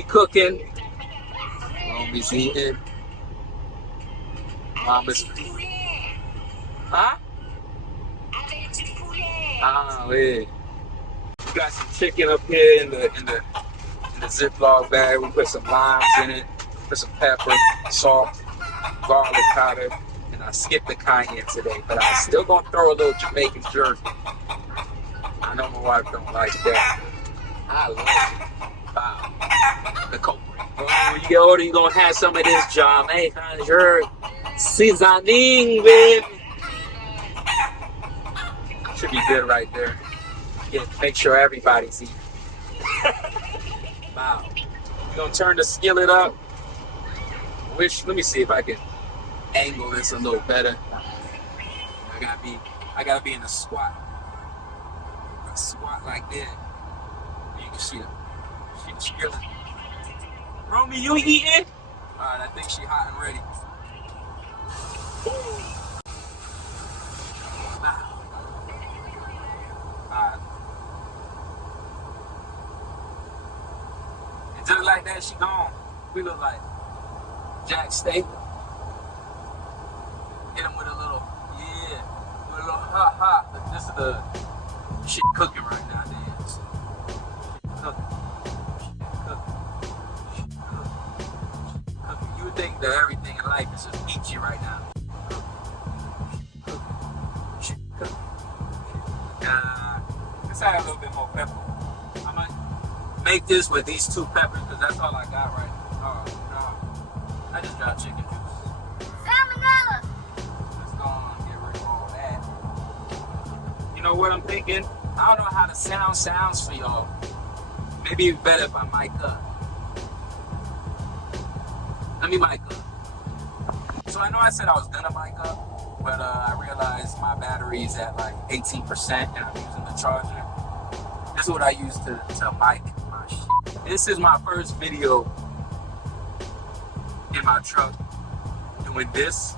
we cooking. Mommy's eating. Mama's. Huh? Ah, yeah. We got some chicken up here in the Ziploc bag. We put some limes in it, put some pepper, salt, garlic powder, and I skipped the cayenne today, but I'm still gonna throw a little Jamaican jerky. I know my wife don't like that. I love it. Wow. The culprit. Oh, when you get older, you're gonna have some of this Jamaican jerky seasoning, baby. Should be good right there. Yeah, make sure everybody's eating. Wow. We're gonna turn the skillet up. Let me see if I can angle this a little better. I gotta be in a squat. A squat like that. You can see the skillet. Romy, you eating? Alright, I think she hot and ready. And just like that, she gone. We look like Jack Steak. Hit him with a little, yeah, with a little ha. But this is the shit cooking right now, dance. Cooking. You would think that everything in life is just peachy right now. Let's add a little bit more pepper. I might make this with these 2 peppers because that's all I got right now. No. I just got chicken juice. Salmonella! Let's go on and get rid of all that. You know what I'm thinking? I don't know how the sound sounds for y'all. Maybe it's better if I mic up. Let me mic up. So I know I said I was gonna mic up, but I realized my battery's at like 18% and I'm using the charger. This is what I use to mic my shit. This is my first video in my truck doing this.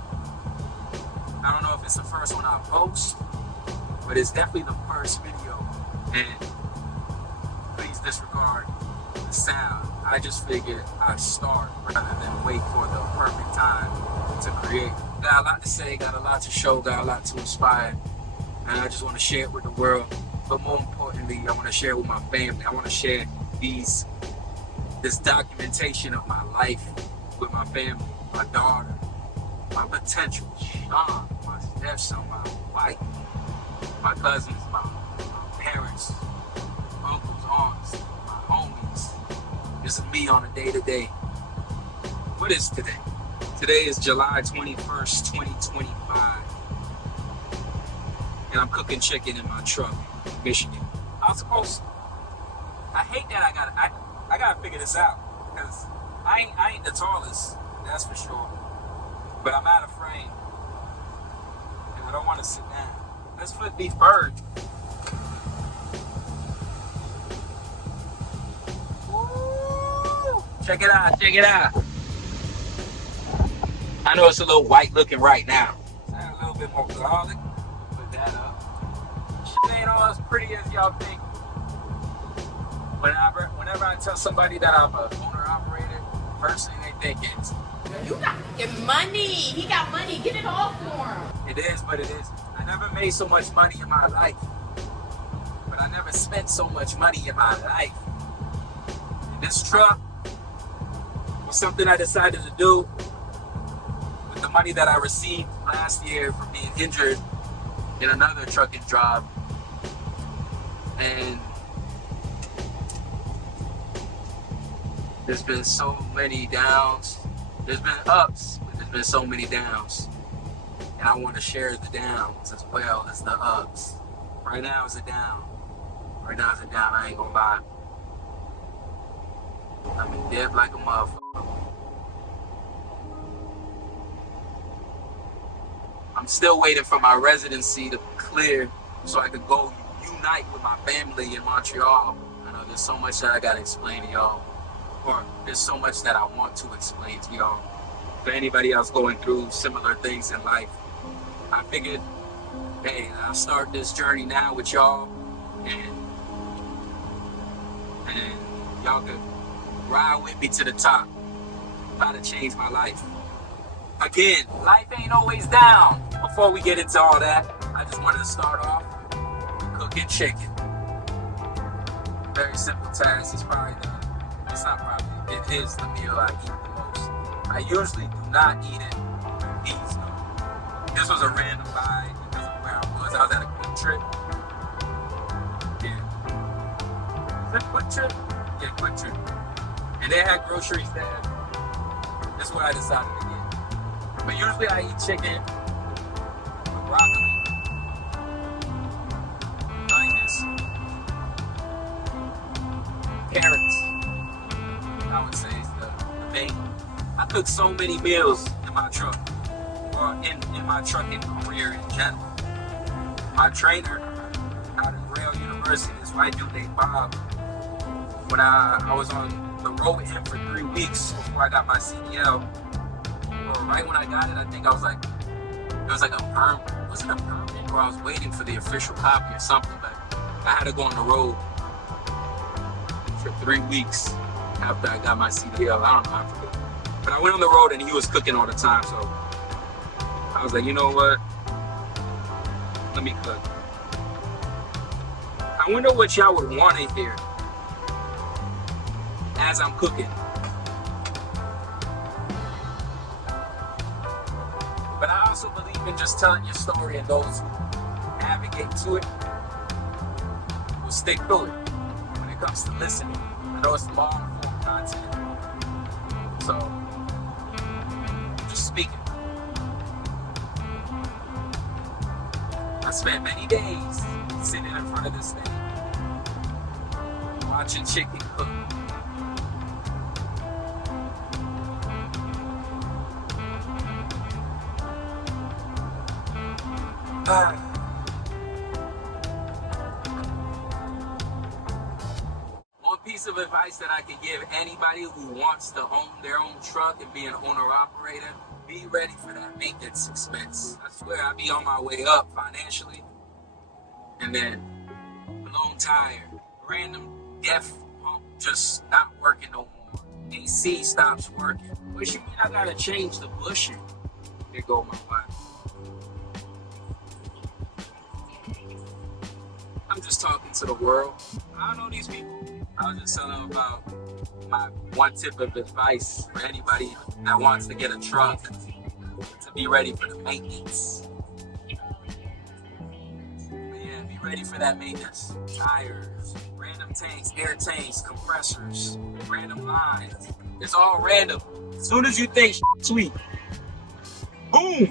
I don't know if it's the first one I post, but it's definitely the first video. And please disregard the sound. I just figured I'd start rather than wait for the perfect time to create. Got a lot to say, got a lot to show, got a lot to inspire, and I just want to share it with the world. But more importantly, I want to share it with my family. I want to share this documentation of my life with my family, my daughter, my potential Sean, my stepson, my wife, my cousins, my parents, uncles, aunts, my homies. This is me on a day-to-day. What is today? Today is July 21st, 2025. And I'm cooking chicken in my truck in Michigan. I hate that I gotta figure this out. Because I ain't the tallest, that's for sure. But I'm out of frame. And I don't want to sit down. Let's flip these birds. Woo! Check it out, check it out. I know it's a little white looking right now. Add a little bit more garlic. Put that up. Shit ain't all as pretty as y'all think. Whenever I tell somebody that I'm an owner-operator, first thing they think is, You got money. He got money. Get it all for him. it is, but it is. I never made so much money in my life. But I never spent so much money in my life. And this truck was something I decided to do with the money that I received last year from being injured in another trucking job. And there's been so many downs. There's been ups, but there's been so many downs. And I want to share the downs as well as the ups. Right now is a down. Right now is a down, I ain't gonna lie. I'm in debt like a motherfucker. I'm still waiting for my residency to clear so I could go unite with my family in Montreal. I know there's so much that I gotta explain to y'all. Or there's so much that I want to explain to y'all. For anybody else going through similar things in life, I figured, hey, I'll start this journey now with y'all, and y'all could ride with me to the top. About to change my life. Again, life ain't always down. Before we get into all that, I just wanted to start off with cooking chicken. Very simple task. It's not probably, it is the meal I eat the most. I usually do not eat it with peas though. This was a random buy because of where I was. I was at a quick trip. Yeah. Is that quick trip? Yeah, quick trip. And they had groceries there. That's what I decided to get. But usually I eat chicken with broccoli. Like this. Carrots, I would say, is the main. I cook so many meals in my truck. Or in my trucking career in general. My trainer out of Montreal University, this white dude named Bob, when I was on the road with him for 3 weeks before I got my CDL, or right when I got it, I think I was like, it was like a permit. Was it a permit? Or I was waiting for the official copy or something, but I had to go on the road for 3 weeks after I got my CDL. I don't know, I forget. But I went on the road and he was cooking all the time, so I was like, you know what? Let me cook. I wonder what y'all would want to hear as I'm cooking. But I also believe in just telling your story, and those who navigate to it will stick to it when it comes to listening. I know it's long form content, so just speaking. I spent many days sitting in front of this thing, watching chicken cook. One piece of advice that I can give anybody who wants to own their own truck and be an owner-operator, be ready for that maintenance expense. I swear I be on my way up financially, and then blown tire, random deaf pump just not working no more. AC stops working. What you mean I gotta change the bushing? Here go my wife. I'm just talking to the world. I don't know these people. I was just telling them about my one tip of advice for anybody that wants to get a truck, to be ready for the maintenance. But yeah, be ready for that maintenance. Tires, random tanks, air tanks, compressors, random lines. It's all random. As soon as you think sweet, boom!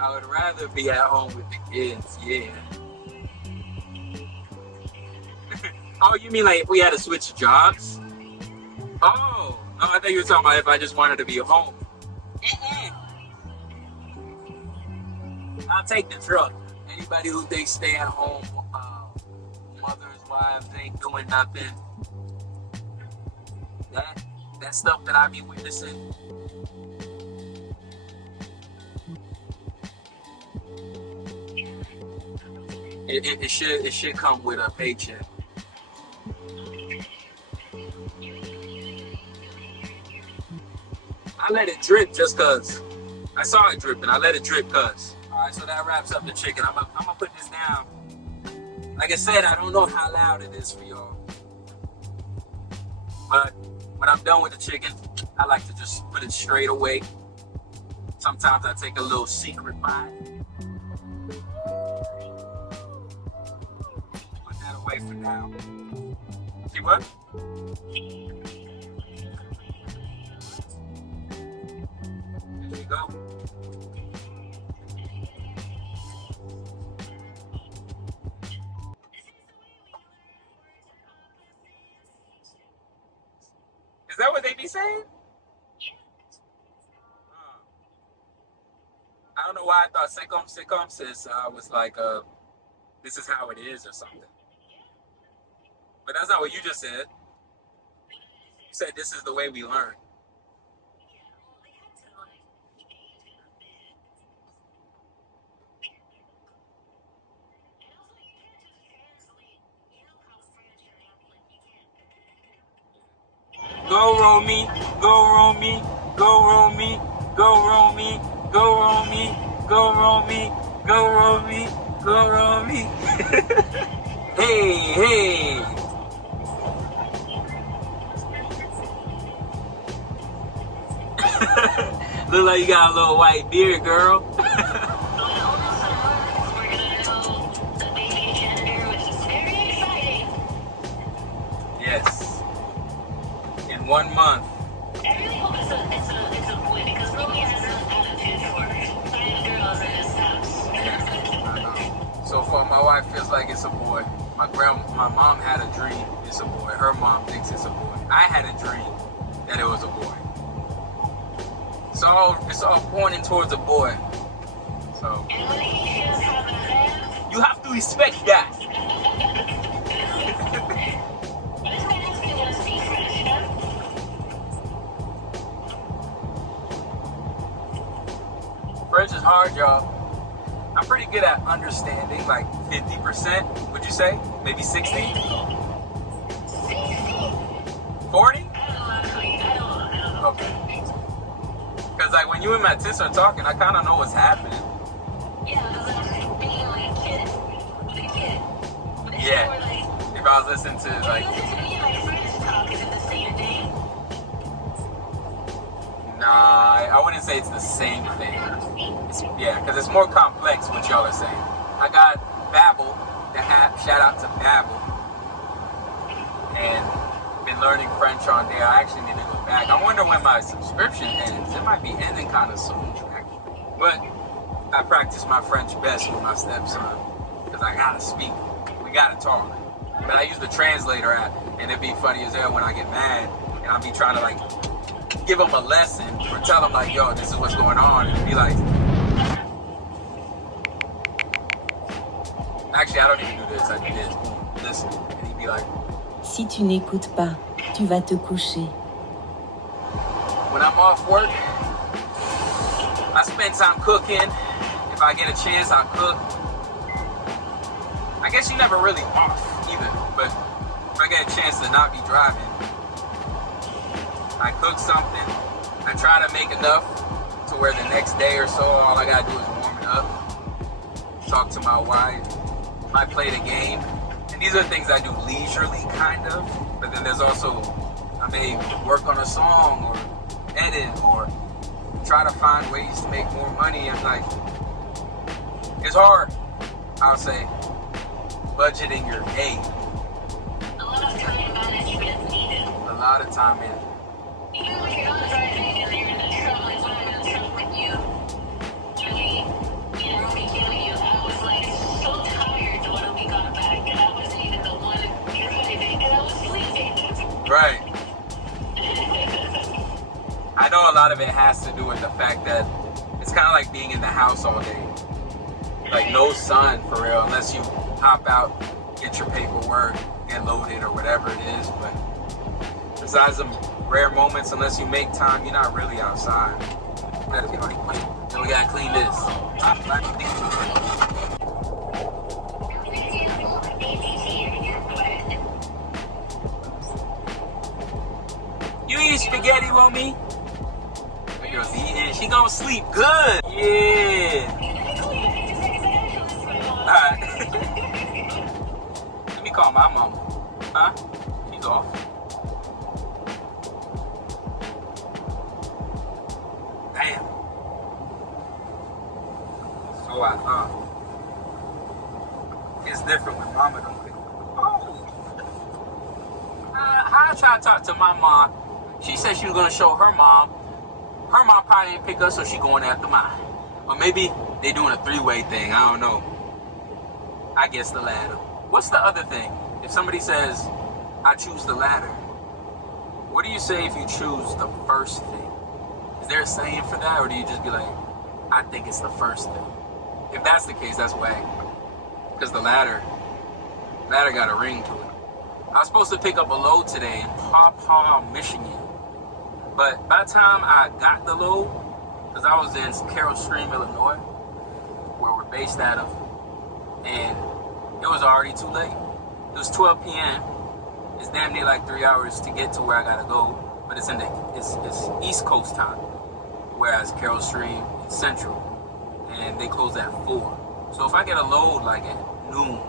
I would rather be at home with the kids, yeah. Oh, you mean like if we had to switch jobs? Oh, no, I thought you were talking about if I just wanted to be home. I'll take the truck. Anybody who thinks stay at home, mothers, wives, ain't doing nothing. That stuff that I be witnessing. It should come with a paycheck. I let it drip just cause. I saw it dripping. I let it drip cause. Alright, so that wraps up the chicken. I'm gonna put this down. Like I said, I don't know how loud it is for y'all. But when I'm done with the chicken, I like to just put it straight away. Sometimes I take a little secret bite. Away for now. See what? There you go. Is that what they be saying? I don't know why I thought sitcom says was like this is how it is or something. But that's not what you just said. You said this is the way we learn. Go roll me, go roll me, go roll me, go roll me, go roll me, go roll me, go roll me, go roll me. Hey, hey. Look like you got a little white beard, girl. Yes. In 1 month. I really hope it's a boy because nobody has enough attitude for three girls in this house. I know. So far, my wife feels like it's a boy. My mom had a dream it's a boy. Her mom thinks it's a boy. I had a dream that it was a boy. It's all pointing towards a boy. So And when he feels how the man, you have to respect that. this man has been gonna speak French, huh? French is hard, y'all. I'm pretty good at understanding, like 50%, would you say? Maybe 60? 40? I don't know. Okay. Because like when you and my sis are talking, I kind of know what's happening. Yeah, because I'm being like a kid. With a kid. But it's Yeah. more like, If I was listening to like, listen to me like French talk, is it the same thing? nah, I wouldn't say it's the same thing. Yeah, because it's more complex what y'all are saying. I got Babbel, the app, shout out to Babbel, and been learning French on there. I actually need to go back. I wonder when my subscription ends. It might be ending kind of soon, actually. But I practice my French best with my stepson, because I gotta speak. We gotta talk. But I use the translator app, and it'd be funny as hell when I get mad, and I'll be trying to like give him a lesson or tell him like, yo, this is what's going on, and it'd be like, actually, I don't even do this. I do this. Boom, listen, and he'd be like, Si tu n'écoutes pas, tu vas te coucher. when I'm off work, I spend time cooking. If I get a chance, I cook. I guess you're never really off either, but if I get a chance to not be driving, I cook something. I try to make enough to where the next day or so, all I gotta do is warm it up, talk to my wife, might play the game. And these are things I do leisurely, kind of. But then there's also, I may work on a song or edit or try to find ways to make more money. And like, it's hard, I'll say, budgeting your day. A lot of time management needed. A lot of time in. Even when you're not driving and you're in the truck, like when I'm in the truck with you, and Ruby killing you, I was like so tired when we got back, and I wasn't even the one driving, and I was sleeping. Right. I know a lot of it has to do with the fact that it's kind of like being in the house all day. Like no sun for real, unless you hop out, get your paperwork, get loaded or whatever it is. But besides them rare moments, unless you make time, you're not really outside. So we gotta clean this. You eat spaghetti with me? That girl's eating. She gonna sleep good. Yeah. Alright. Let me call my mama. Huh? She's off. Damn. So I thought. It's different when mama don't pick up. Oh. How I try to talk to my mom. She said she was gonna show her mom. Her mom probably didn't pick up, so she going after mine. Or maybe they doing a three-way thing. I don't know. I guess the latter. What's the other thing? If somebody says, I choose the latter, what do you say if you choose the first thing? Is there a saying for that, or do you just be like, I think it's the first thing? If that's the case, that's whack. Because the latter got a ring to it. I was supposed to pick up a load today in Paw Paw, Michigan. But by the time I got the load, because I was in Carroll Stream, Illinois, where we're based out of, and it was already too late. It was 12 p.m. It's damn near like 3 hours to get to where I gotta go. but it's East Coast time, whereas Carroll Stream is Central, and they close at 4. So if I get a load like at noon,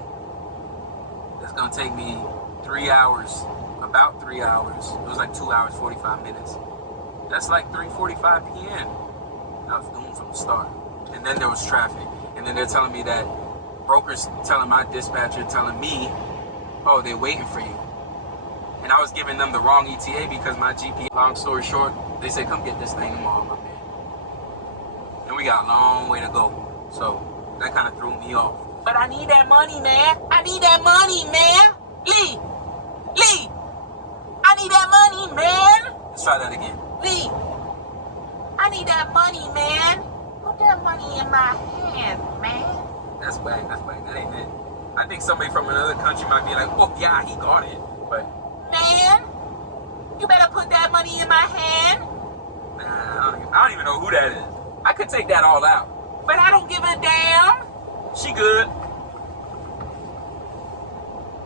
it's gonna take me 3 hours, about 3 hours. It was like 2 hours, 45 minutes. That's like 3:45 p.m. I was doomed from the start. And then there was traffic. And then they're telling me that brokers telling my dispatcher, telling me, oh, they're waiting for you. And I was giving them the wrong ETA because my GP, long story short, they said, come get this thing tomorrow, my man. And we got a long way to go. So that kind of threw me off. But I need that money, man. I need that money, man. Lee, I need that money, man. Let's try that again. Lee, I need that money, man. Put that money in my hand, man. That's bad. That ain't it. I think somebody from another country might be like, oh, yeah, he got it. But, man, you better put that money in my hand. Nah, I don't even know who that is. I could take that all out. But I don't give a damn. She good.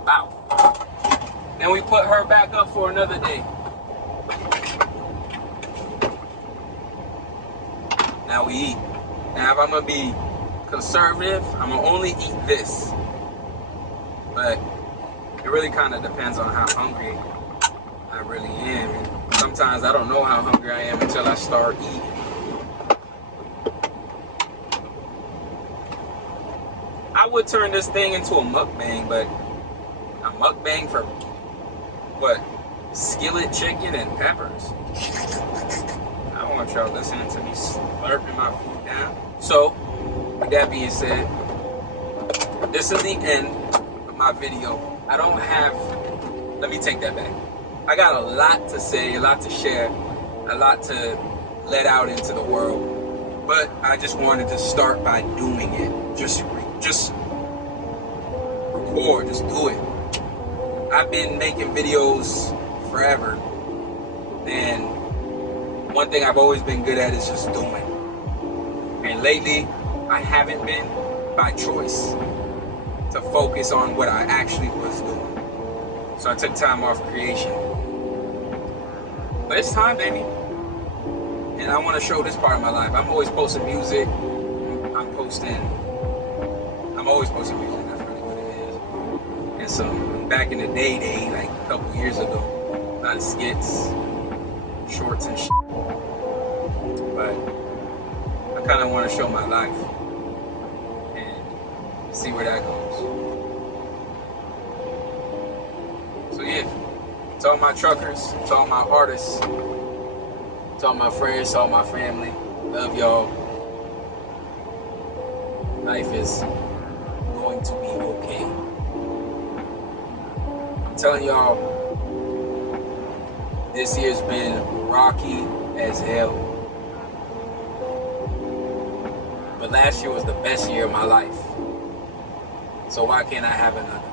Wow. Then we put her back up for another day. Now we eat. Now if I'm gonna be conservative, I'm gonna only eat this. But it really kind of depends on how hungry I really am. And sometimes I don't know how hungry I am until I start eating. I would turn this thing into a mukbang, but a mukbang for what? Skillet chicken and peppers. I don't want y'all listening to me slurping my food down. So, with that being said, this is the end of my video. I don't have, let me take that back. I got a lot to say, a lot to share, a lot to let out into the world. But I just wanted to start by doing it. Just record, just do it. I've been making videos forever, and one thing I've always been good at is just doing. And lately, I haven't been by choice to focus on what I actually was doing. So I took time off creation. But it's time, baby. And I want to show this part of my life. I'm always posting music. I'm always posting music. That's really what it is. And so back in the day, like a couple years ago, a lot of skits, shorts and shit. But I kind of want to show my life and see where that goes. So yeah, to all my truckers, to all my artists, to all my friends, to all my family, love y'all. Life is going to be okay. I'm telling y'all, this year's been rocky as hell. But last year was the best year of my life. So why can't I have another?